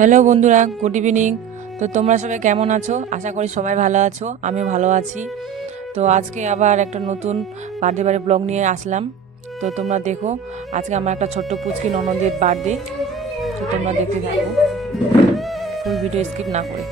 Hello বন্ধুরা, good evening. তো তোমরা সবাই কেমন আছো? আশা করি সবাই ভালো আছো, আমিও ভালো আছি। তো আজকে আবার একটা নতুন বার্থডে ব্লগ নিয়ে আসলাম। তো তোমরা দেখো, আজকে আমার একটা ছোট্ট পুচকি ননদের বার্থডে। তো তোমরা দেখতে থাকো ফুল ভিডিও স্কিপ না করে।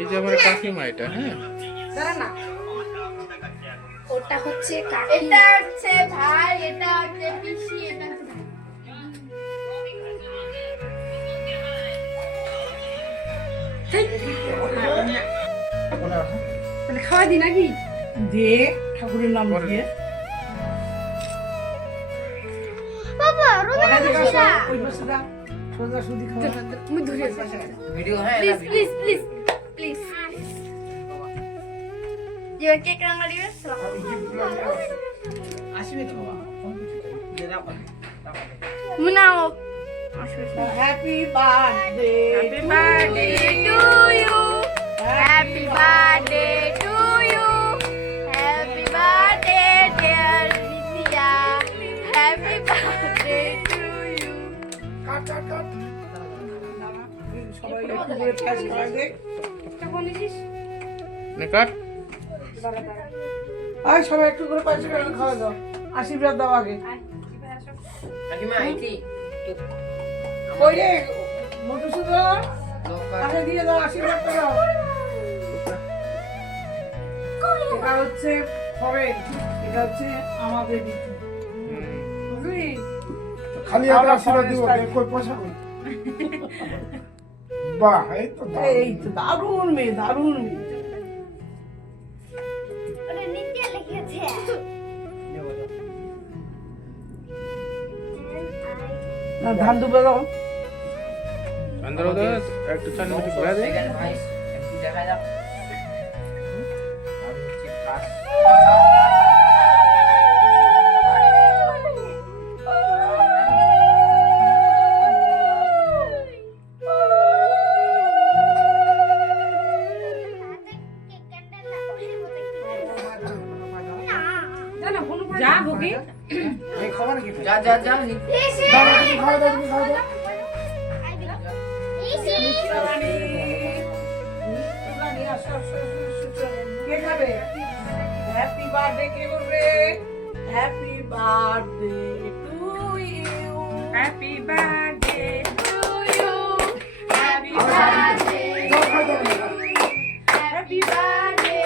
এই যে আমার কাকিমা, এটা হ্যাঁ না ওটা হচ্ছে এটা হচ্ছে ভাই, এটা হচ্ছে পিসি, এটা হচ্ছে তাহলে খাওয়া দি নাকি দিয়ে ঠাকুরের নাম দিয়ে বাবা রোদে বসা ওই বসে দা সোজা সুদি খাওয়া আমি ধরে ভিডিও হ্যাঁ প্লিজ প্লিজ প্লিজ প্লিজ যে কেক রান্না দিবে আসবে তো বাবা মুনাও happy birthday happy birthday to you happy birthday to you happy birthday dear Nishia happy birthday to you cut cut cut সবাই একটু করে ফ্ল্যাশ করে দে এটা বলেছিস নে কাট। আয় সবাই একটু করে পাশে করে খাওয়া দাও আশীর্বাদ দাও আগে ওই রে মধুসূদন আগে দিয়ে দাও আশীর্বাদ করো এটা হচ্ছে খবর, এটা হচ্ছে আমাদের রীতি বুঝলি খালি আমরা আশীর্বাদ দিব কই পয়সা কই বাহ এই তো দারুণ মেয়ে দারুণ মেয়ে ওরে নিচে লিখেছে না ধান দুবে দাও अंदर उधर একটু চান মিনিট ঘুরা দে। যা ভোগে এই খবর কি যা যা যা দাও তুমি খাওয়া দাও তুমি খাওয়া দাও কে খাবে হ্যাপি বার্থডে কে বলবে happy birthday to you happy birthday to you, happy দাও খাওয়া দাও হ্যাপি বার্থডে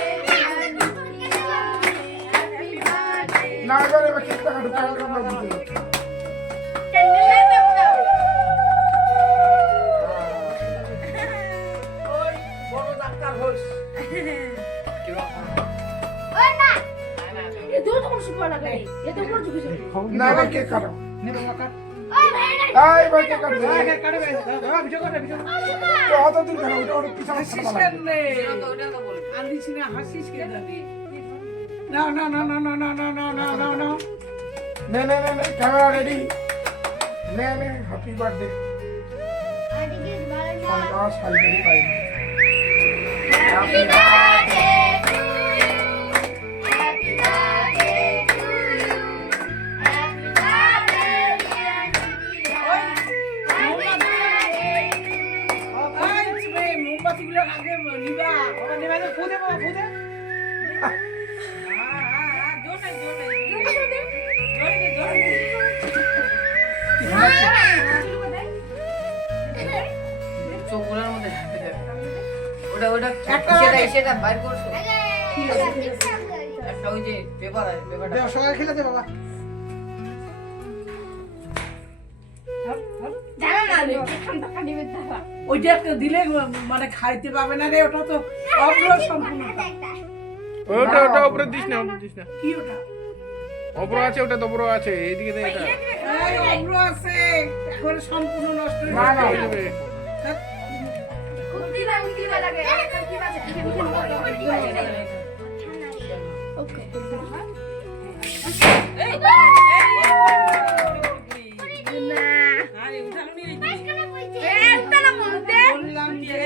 হ্যাপি বার্থডে না এবারে বা কেকটা কাটো কাটো আমরা দিতে ওই বড় ডাক্তার হোস না এবার কেক কাটো এই এবার কেক কাটো তো অত দূর কেন ওটা ওটা পিছনে হাসিস ছাড়া কেন লাগবে। রে আন্দিস না হাসিস কেন না না না না না না না না না না না নে নে নে নে ক্যামেরা রেডি নে নে হ্যাপি বার্থডে সন্তাস হাইলি পাই Happy birthday to you. Happy birthday to you. Happy birthday, dear Lydia. Happy birthday to you. মোমবাতি গুলো আগে নিবা ওরা নেবা ফুদে বাবা ফুদে চোখগুলোর মধ্যে ওটা ওটা সেটা বাইর করছো একটা ওই যে পেপার আছে পেপারটা সবাই খেলে দে বাবা। ওইটা একটা দিলে মানে খাইতে পাবে না রে, ওটা তো অগ্র সম্পূর্ণ। ওটা উপরে দিস না, উপরে দিস না। কি ওটা? অপর আছে, ওটা তো অপর আছে, এইদিকে দে এটা। এই অগ্র আছে, এখন সম্পূর্ণ নষ্ট হয়ে না, না। যাবে। বললাম যে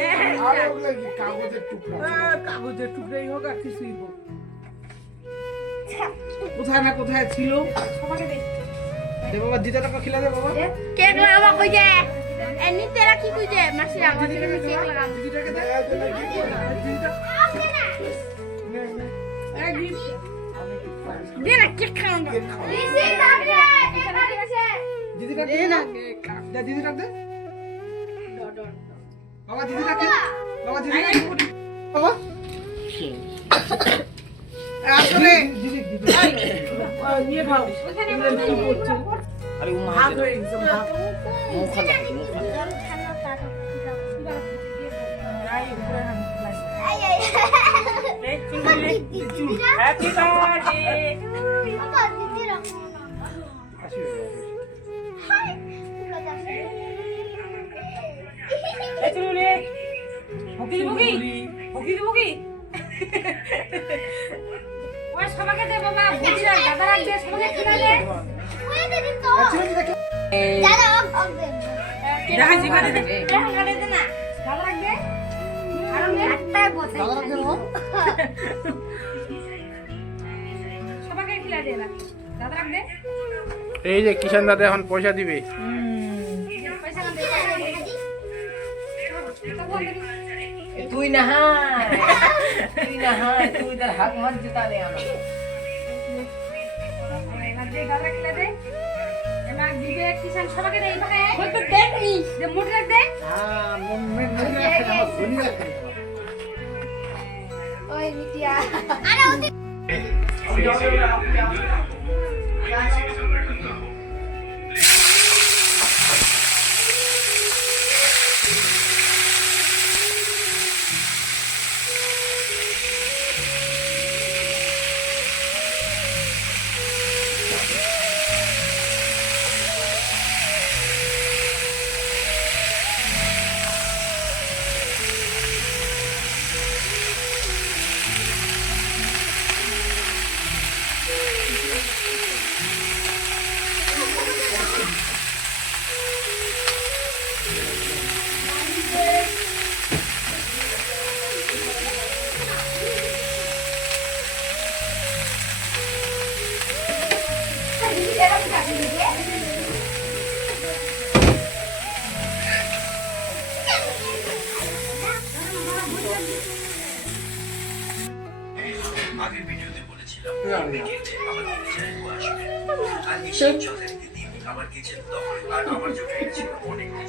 আর ওগুলো কি কাগজের টুকরা? কাগজের টুকরাই হোক আর কিছুই হোক, কোথায় না কোথায় ছিল। দে বাবা, দিদাটাকে খেলে দে বাবা। কেক লাগাবো কইছে এনি তেরা কি কইছে মাসি আমার জন্য কেক লাগাবো দিদিটাকে দে, দিদিটা নে, নে। এই দিদি, দে না কেক খাওয়া দিছি তাহলে এটা ঠিক আছে দিদিটা দে না। দে, দিদিটা দে। বাবা দিদিটাকে, বাবা দিদিটা বাবা। আসলে দিদি দিদি নিয়ে খাও, আরে ভাত হয়ে গেছে, ভাত। হ্যাপি বার্থডে আসি চুলুলে হকি দিব কি হকি দিব কি ওই সবাইকে দে বাবা বুঝি না দাদা রাখবে সবাইকে খেলা দে দেখা জিবা দে দেখা দে না দাদা রাখবে আর একটা বসে সবাইকে খেলা দে দাদা রাখবে এই যে কিষান দাদা এখন পয়সা দিবে। পয়সা না দে তুই না হাই, তুই না হাই, তুই তার হাত মার জুতা দে আমার। দাদা খেলা দে এমা দিবে কিষান সবাইকে দে এইভাবে কত দেখি যে মুঠ রাখ দে হ্যাঁ, মনে রাখতে আমার ভুলি রাখতে। ওই মিটিয়া আরে ওতে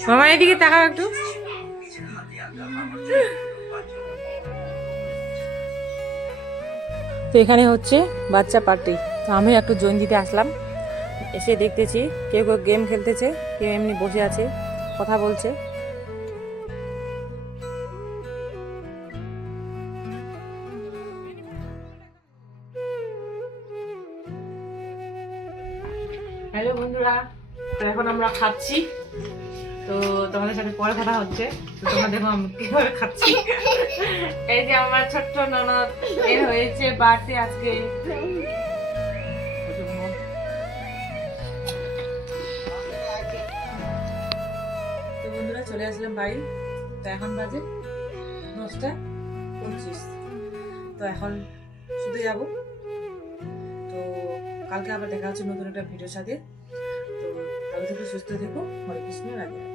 মামা এদিকে তাকাও একটু তো এখানে হচ্ছে বাচ্চা পার্টি তো আমি একটু জয়েন দিতে আসলাম এসে দেখতেছি কেউ কেউ গেম খেলতেছে কেউ এমনি বসে আছে কথা বলছে হ্যালো বন্ধুরা তো এখন আমরা খাচ্ছি তো তোমাদের সাথে পরে কথা হচ্ছে তো তোমরা দেখো আমি কিভাবে খাচ্ছি এই যে আমার ছোট্ট ননদ এর হয়েছে বার্থডে আজকে তো বন্ধুরা চলে আসলাম বাড়ি তো এখন বাজে 10:25 তো এখন শুতে যাব তো কালকে আবার দেখা হচ্ছে নতুন একটা ভিডিওর সাথে তো ভালো থেকো সুস্থ থেকো হরে কৃষ্ণ রাধে রাধে।